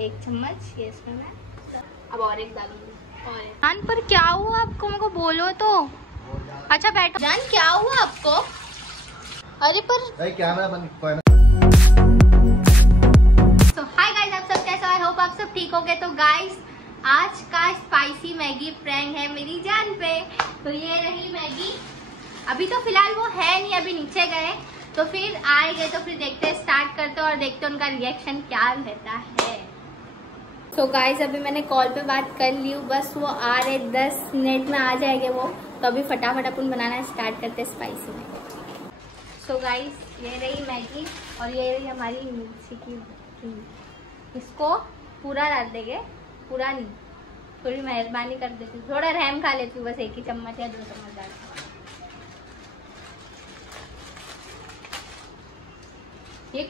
1 चम्मच ये इसमें मैं अब और एक डालूंगी। और जान पर क्या हुआ आपको, मेरे को बोलो तो। अच्छा बैठो। जान क्या हुआ आपको? अरे पर कैमरा बंद। So, हाय गाइस, आप सब कैसे? आई होप आप सब ठीक हो गए। तो गाइस आज का स्पाइसी मैगी प्रैंक है मेरी जान पे। तो ये रही मैगी। अभी तो फिलहाल वो है नहीं, अभी नीचे गए, तो फिर आएंगे तो फिर देखते हैं, स्टार्ट करते और देखते उनका रिएक्शन क्या रहता है। तो गाइस अभी मैंने कॉल पे बात कर ली हूँ, बस वो आ रहे 10 मिनट में आ जाएंगे वो। तो अभी फटाफट अपन बनाना स्टार्ट करते हैं स्पाइसी मैगी। सो गाइस ये रही मैगी और ये रही हमारी मिर्ची की। इसको पूरा डाल देंगे, पूरा नहीं, थोड़ी मेहरबानी कर देती हूँ, थोड़ा रहम खा लेती हूँ, बस 1 ही चम्मच या 2 चम्मच डाल। ये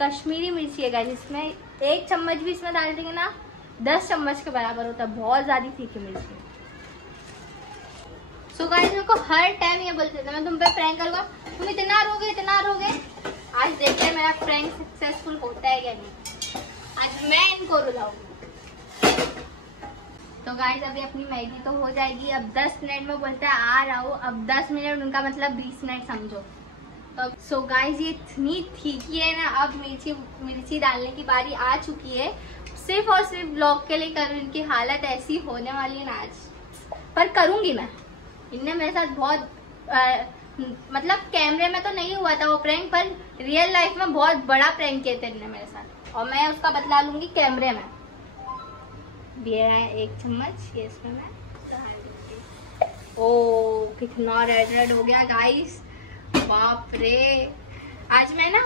कश्मीरी मिर्ची है गाइस, इसमें 1 चम्मच भी इसमें डाल देंगे ना 10 चम्मच के बराबर होता है, बहुत ज्यादा तीखी मिर्ची। सो गाइस मेरे को हर टाइम ये बोलते थे मैं तुम पे प्रैंक करूंगा, तुम इतना रोगे इतना रोगे। आज देखते हैं मेरा प्रैंक सक्सेसफुल होता है क्या नहीं। आज मैं इनको रुलाऊंगी। तो गाइस अभी अपनी मैगी तो हो जाएगी। अब 10 मिनट में बोलते हैं आ रहा हूँ, अब 10 मिनट उनका मतलब 20 मिनट समझो। तो सो गाइस ये इतनी तीखी है ना, अब मिर्ची डालने की बारी आ चुकी है। सिर्फ और सिर्फ ब्लॉग के लिए करूँ, इनकी हालत ऐसी होने वाली है ना आज, पर करूंगी मैं। इनने मेरे साथ बहुत मतलब कैमरे में तो नहीं हुआ था वो प्रैंक, पर रियल लाइफ में बहुत बड़ा प्रैंक किए थे इनने मेरे साथ, और मैं उसका बदला लूंगी कैमरे में। ये है 1 चम्मच, ये इसमें मैं। ओ कितना रेड रेड हो गया गाइस, बाप रे। आज मैं ना,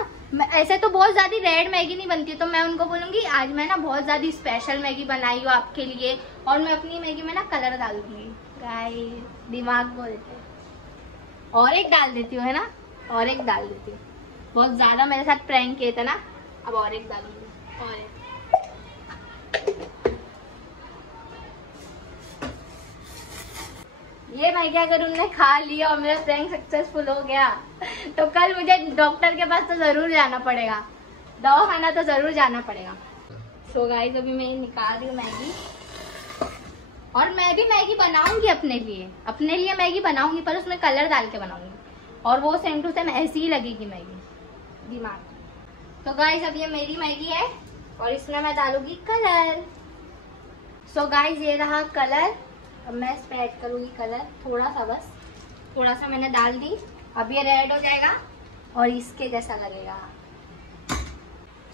ऐसे तो बहुत ज्यादा रेड मैगी नहीं बनती, तो मैं उनको बोलूंगी आज मैं ना बहुत ज्यादा स्पेशल मैगी बनाई हूँ आपके लिए, और मैं अपनी मैगी में ना कलर डाल दूंगी। गाइस दिमाग बोलते, और एक डाल देती हूँ है ना, और एक डाल देती हूँ। बहुत ज्यादा मेरे साथ प्रैंक किए थे ना, अब और एक डालूंगी। और एक ये मैगी अगर उनने खा लिया और मेरा प्रैंक सक्सेसफुल हो गया तो कल मुझे डॉक्टर के पास तो जरूर जाना पड़ेगा, दवाखाना तो जरूर जाना पड़ेगा। सो गाइस अभी मैं निकाल रही हूँ मैगी, और मैं भी मैगी बनाऊंगी अपने लिए मैगी बनाऊंगी, पर उसमें कलर डाल के बनाऊंगी, और वो सेम टू सेम ऐसी ही लगेगी मैगी दिमाग। तो गाइस अब ये मेरी मैगी है और इसमें मैं डालूंगी कलर। सो गाइस ये रहा कलर। अब मैं इसमें ऐड करूंगी कलर थोड़ा सा, बस थोड़ा सा मैंने डाल दी। अब ये रेड हो जाएगा और इसके जैसा लगेगा।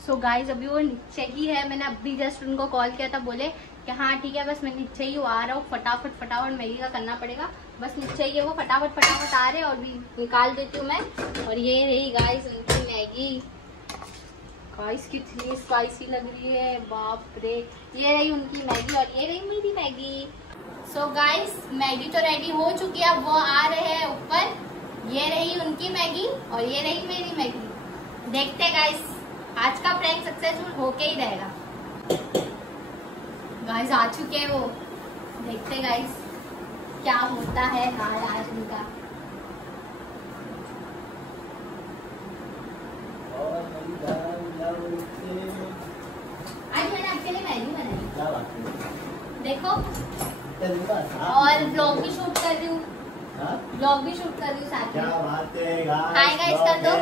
सो गाइस अभी वो नीचे ही है, मैंने अभी जस्ट उनको कॉल किया था, बोले कि हाँ ठीक है बस मैं नीचे ही आ रहा हूँ, फटाफट मैगी का करना पड़ेगा, बस नीचे ही है वो, फटाफट आ रहे, और भी निकाल देती हूँ मैं। और ये रही गाइस उनकी मैगी। गाइस कितनी स्पाइसी लग रही है, बाप रे। ये रही उनकी मैगी और ये रही मेरी मैगी। सो गाइस मैगी तो रेडी हो चुकी है, अब वो आ रहे हैं ऊपर। ये रही उनकी मैगी और ये रही मेरी मैगी। देखते हैं गाइस आज का प्रैंक सक्सेसफुल होके ही रहेगा। गाइस आ चुके हैं वो, देखते हैं गाइस क्या होता है हाल आज उनका। आज मैंने आपके लिए मैगी बनाई, देखो, और ब्लॉग भी शूट कर रही हूँ, साथ में। क्या बात है गाइस, हाय गाइस कर दो,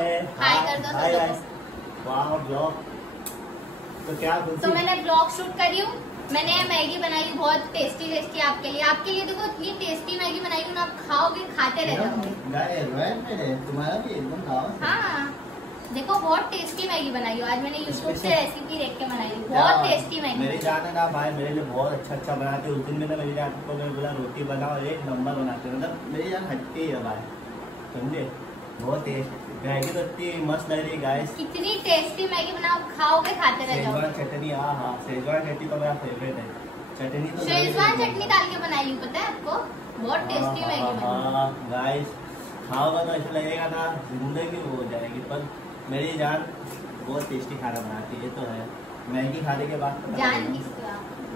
हाय कर दो सबको। वाह ब्लॉग तो क्या तो मैंने ब्लॉग शूट करी हूँ, मैंने मैगी बनाई बहुत टेस्टी आपके लिए देखो इतनी टेस्टी मैगी बनाई हूँ ना, आप खाओगे खाते रह जाओगे। तुम्हारा भी एकदम खाओ। हाँ देखो बहुत टेस्टी मैगी बनाई हूँ आज मैंने, यूट्यूब से रेसिपी देख के बनाई हूँ, बहुत टेस्टी मैगी। मेरी जान है ना भाई, मेरे लिए बहुत अच्छा बनाती है। उस दिन मैंने मेरी जान को मैं बोला रोटी बनाओ, 1 नंबर बनाते, मतलब मेरी जान हटती है भाई, समझे। बहुत टेस्ट मैगी तो इतनी मस्त लग रही है गाइस। कितनी टेस्टी मैगी बनाओ, खाओगे खाते रह जाओगे। शेजवान चटनी, हाँ शेजवान चटनी तो मेरा फेवरेट है। चटनी तो शेजवान चटनी डाल के बनाई हूँ, पता है आपको, बहुत टेस्टी मैगी बनी। गाइस खाओगा तो ऐसा लगेगा ना जिंदगी हो जाएगी। पर मेरी जान बहुत टेस्टी खाना बनाती है, तो है मैगी खाने के बाद जान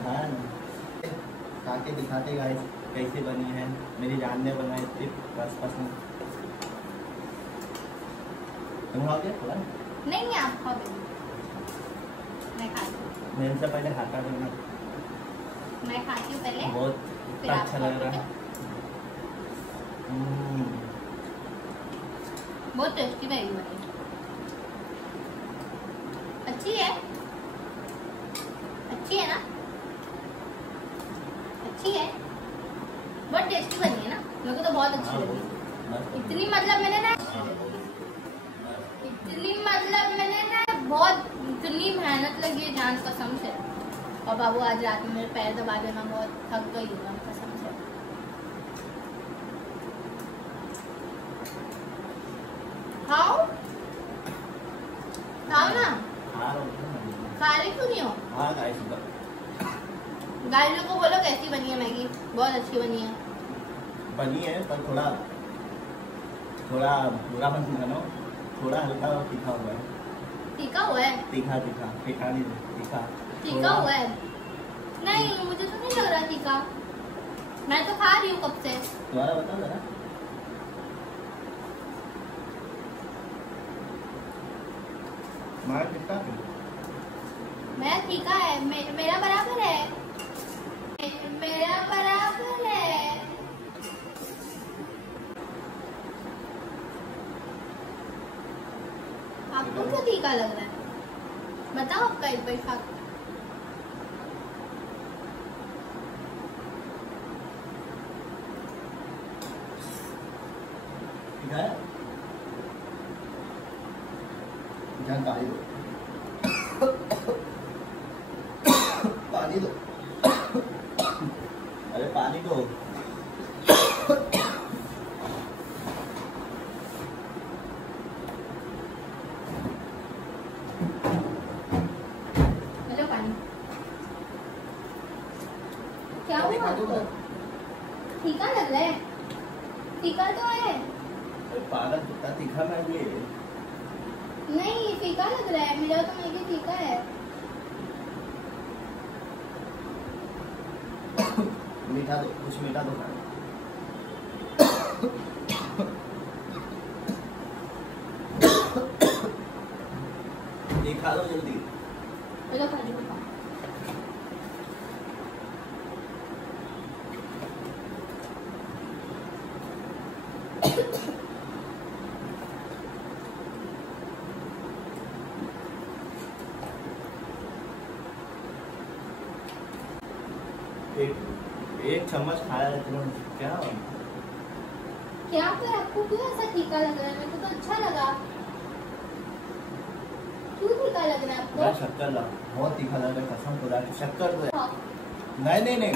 हाँ खा के दिखाते गाइस कैसे बनी है। मेरी जान ने बनाई थी, बस पसंद। तुम खाओगे थोड़ा? नहीं आप खाओगे, मैं खा मेरे से पहले खाता करना। मैं खाती हूँ पहले, बहुत फिर आप अच्छा लग रहा है। बहुत टेस्टी मैगी बनी, अच्छी है, अच्छी है ना, अच्छी है, बहुत टेस्टी बनी है ना। मेरे को तो बहुत अच्छी लगी। इतनी मतलब मैंने ना बहुत इतनी मेहनत लगी है जान कसम से। और बाबू आज रात में मेरे पैर दबा देना, बहुत थक गई हूँ मैं कसम से। खाओ खाओ ना, खा रही क्यों नहीं हो? गाइस लोगों को बोलो कैसी बनी है मैगी, बहुत अच्छी बनी है। बनी है पर थोड़ा थोड़ा बुरा बन बनो, थोड़ा हल्का और तीखा हुआ है। तीखा हुआ है? तीखा तीखा तीखा नहीं तीखा तीखा हुआ है? नहीं मुझे तो नहीं लग रहा तीखा, मैं तो खा रही हूँ कब से। दोबारा बताओ जरा। मार कितना मेरा तीखा है, मेरा बराबर है, मेरा बराबर है। आपको क्या तीखा लग रहा है बताओ, आपका एक बार खा। पानी दो पानी दो अरे पानी दो। हेलो पानी, क्या हुआ आपको? तीखा लग रहा है? तीखा तो है। पागल कितना तीखा मैगी है? नहीं तीखा लग रहा है, मेरा तो मैगी तीखा है। मीठा दो, कुछ मीठा दो। ये खा लो जल्दी। चलो खा लो। एक चम्मच खाया है तुम, क्या क्या पर आपको क्यों ऐसा तीखा लग रहा है? मेरे को तो अच्छा लगा। क्यों तीखा लग रहा है आपको? मैं शक्कर ला, बहुत तीखा लग रहा है कसम खुदा की। शक्कर दो। हाँ। नहीं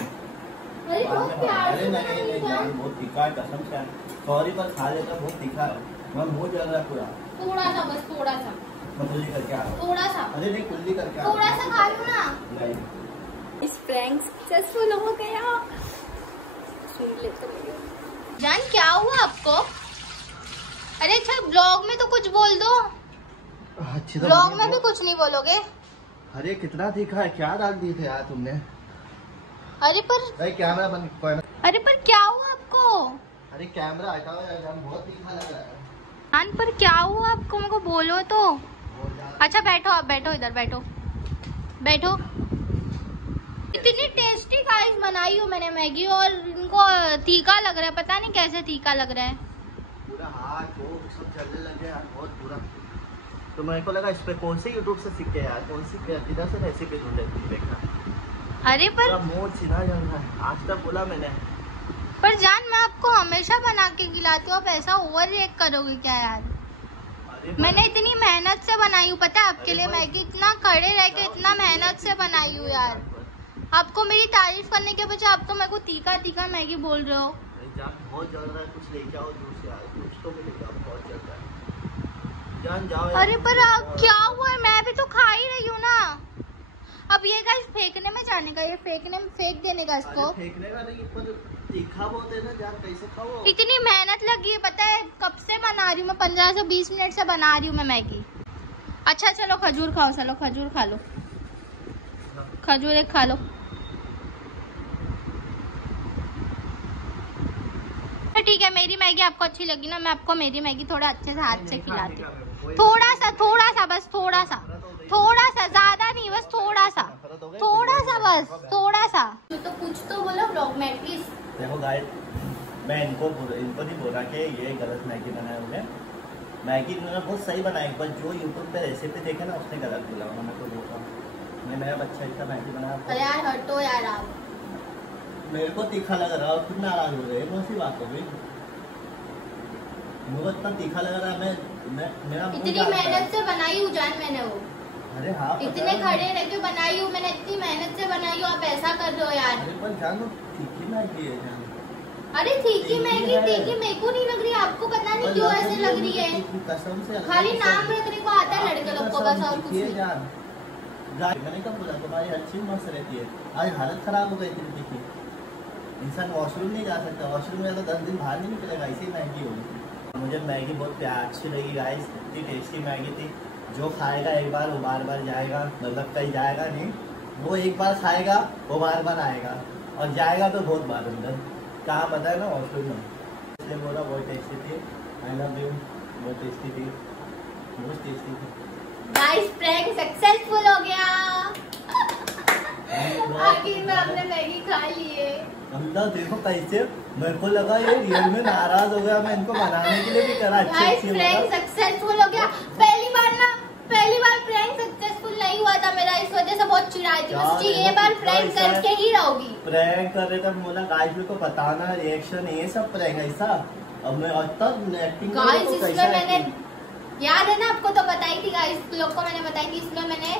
अरे बहुत प्यार अरे से नहीं बनाई बहुत तीखा है कसम से। सॉरी पर खा लेता, बहुत तीखा है। मैं मुंह जल रहा है पूरा। थोड़ा सा, बस थोड़ा सा। मैं कुल्ली करके आ रहा हूँ। थोड़ा सा, अरे नहीं कुल्ली करके आ रहा हूँ। थोड़ा सा खा लो ना। नहीं इस प्रैंक सक्सेसफुल हो गया। सुन ले तो जान क्या हुआ आपको? अरे अच्छा ब्लॉग में तो कुछ बोल दो। अच्छी तो ब्लॉग में भी कुछ नहीं बोलोगे? अरे कितना तीखा है, क्या डाल दिए थे यार तुमने? अरे पर कैमरा बंद। अरे पर क्या हुआ आपको? अरे कैमरा हटाओ यार जान, बहुत तीखा लग रहा है। जान पर क्या हुआ आपको, मेरे को बोलो तो। अच्छा बैठो, आप बैठो, इधर बैठो, बैठो। इतनी टेस्टी गाइस बनाई हूँ मैंने मैगी, और इनको तीखा लग रहा है, पता नहीं कैसे तीखा लग रहा है। पूरा हाथ वो सब चलने लगे यार, बहुत बुरा। तो मेरे को लगा इस पे कौन से यूट्यूब से सीखे यार, कौन सी किधर से रेसिपी ढूंढे देखा। अरे पर मुंह सीधा जल रहा है, आज तक बोला मैंने। पर जान मैं आपको हमेशा बना के खिलाती हूँ, आप ऐसा ओवर रिएक्ट करोगे क्या यार? मैंने इतनी मेहनत से बनाई हूँ, पता है आपके लिए मैगी, इतना खड़े रह के इतना मेहनत से बनाई हूँ यार। आपको मेरी तारीफ करने के बजाय आप तो मेरे को तीखा तीखा मैगी बोल रहे हो। जान बहुत जल रहा है, कुछ लेके आओ दूर से यार, कुछ तो मिलेगा, बहुत जल रहा है। जान जाओ यार। अरे पर आप क्या हुआ है, मैं भी तो खा ही रही हूँ ना। अब ये गाइस फेंकने में जाने का, ये फेंक देने का इसको। फेंकने का नहीं, पर तीखा बहुत है ना जान, कैसे खाओ? इतनी मेहनत लगी है, पता है कब से बना रही हूँ मैं, 15 से 20 मिनट से बना रही हूँ मैं मैगी। अच्छा चलो खजूर खाओ, चलो खजूर खा लो, खजूर एक खा लो। ठीक है, मेरी मैगी आपको अच्छी लगी ना, मैं आपको मेरी मैगी थोड़ा अच्छे से हाथ से खिलाती हूँ। थोड़ा सा बस, थोड़ा सा, ज्यादा नहीं, बस थोड़ा सा। बस थोड़ा सा। तो कुछ तो बोलो ब्लॉग में एटलीस्ट। देखो गाइस, मैं इनको नहीं बोला कि ये गलत मैगी बनाया उन्होंने। मैगी उन्होंने बहुत सही बनाई, पर जो यूट्यूब पे रेसिपी देखे ना उसने गलत बोला। मैं तो बोलता हूँ मैं मेरा बच्चा इतना मैगी बनाया। यार हटो यार आप, मेरे को तीखा लग रहा है, खुद नाराज हो गए। कौन सी बात हो गई? मुझे इतना तीखा लग रहा है। मेरा इतनी मेहनत से बनाई हूँ जान मैंने वो। अरे हाँ, इतने खड़े रह के बनाई हूँ मैंने, इतनी मेहनत से बनाई हूँ, आप ऐसा कर रहे हो यार। अरे पर जानो तीखी मैगी है जान। अरे तीखी मैगी तीखी मेरे को नहीं लग रही, आपको पता नहीं क्यों ऐसे लग रही है। कसम से खाली नाम रखने को आता है लड़के लोग को बस, और कुछ नहीं। मैंने कब बोला तुम्हारी अच्छी मस्त रहती है? आज हालत खराब हो गई थी तीखी। इंसान वॉशरूम नहीं जा सकता, वॉशरूम में तो 10 दिन बाहर नहीं निकलेगा, ऐसी मैगी होगी। मुझे मैगी बहुत प्यार अच्छी लगी गाइस, इतनी टेस्टी मैगी थी। जो खाएगा एक बार वो बार बार जाएगा, मतलब कहीं जाएगा नहीं, वो एक बार खाएगा वो बार बार आएगा, और जाएगा तो बहुत बार अंदर। कहाँ पता है ना, वॉशरूम में। इसलिए बोला बहुत टेस्टी थी। आई लव यू, बहुत टेस्टी थी, बहुत टेस्टी थी। गाइस प्रैंक सक्सेसफुल हो गया। आखिर में हमने मैगी खा ली है। अंदर देखो कैसे, मेरे को लगा ये रियल में नाराज हो गया। मैं इनको बनाने के लिए भी करा, अच्छी प्रैंक सक्सेसफुल हो गया। पहली बार प्रैंक सक्सेसफुल नहीं हुआ था मेरा, इस वजह से बहुत चिढ़ाई थी। मुझे ये बार प्रैंक करके ही रहोगी। प्रैंक कर रहे थे, बोला गाइस मेरे को बताना रिएक्शन, ये सब प्रैंक ऐसा। अब मैं एक्टिंग मैंने याद है ना आपको, तो बताई थी गाइस लोग को, मैंने बताई थी इसमें मैंने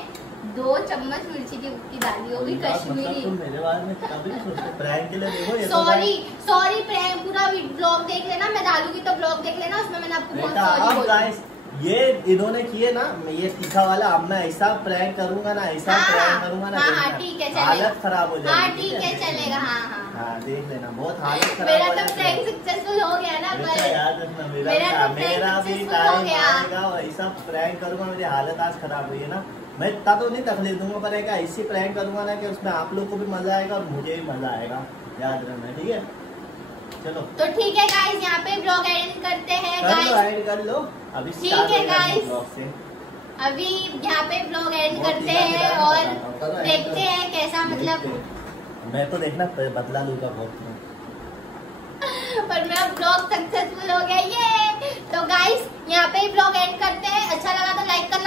2 चम्मच मिर्ची की डाली होगी कश्मीरी। तुम मेरे बारे में कभी नहीं सोचते प्रैंक के लिए। देखो सॉरी प्रैंक पूरा ब्लॉग देख लेना, मैं डालूंगी तो ब्लॉग देख लेना, उसमें मैंने आपको बहुत सॉरी गाइस। ये इन्होंने किए ना, ये तीखा वाला, अब मैं ऐसा प्रैंक करूंगा ना, ऐसा प्रैंक करूंगा ना, हाँ ठीक है चलेगा, हालत खराब हो जाएगी। हाँ ठीक है चलेगा, हाँ देख लेना, बहुत हालत खराब। मेरा तो प्रैंक सक्सेसफुल हो गया ना, पर याद रखना मेरा भी टाइम आएगा, ऐसा प्रैंक करूंगा, मेरी हालत आज खराब हुई है ना। मैं इतना तो नहीं तकलीफ दूंगा, पर एक ऐसी प्रैंक करूंगा ना कि उसमें आप लोग को भी मजा आएगा और मुझे भी मजा आएगा, याद रखना, ठीक है? चलो तो ठीक है गाइस, यहाँ पे ब्लॉग एंड करते हैं गाइस। एंड कर लो अभी, ठीक है गाइस, अभी यहाँ पे ब्लॉग एंड करते हैं और देखते हैं कैसा, मतलब मैं तो देखना बदला लूंगा बहुत। पर मेरा ब्लॉग सक्सेसफुल हो गया ये। तो गाइस यहाँ पे ब्लॉग एंड करते हैं, अच्छा लगा तो लाइक करना।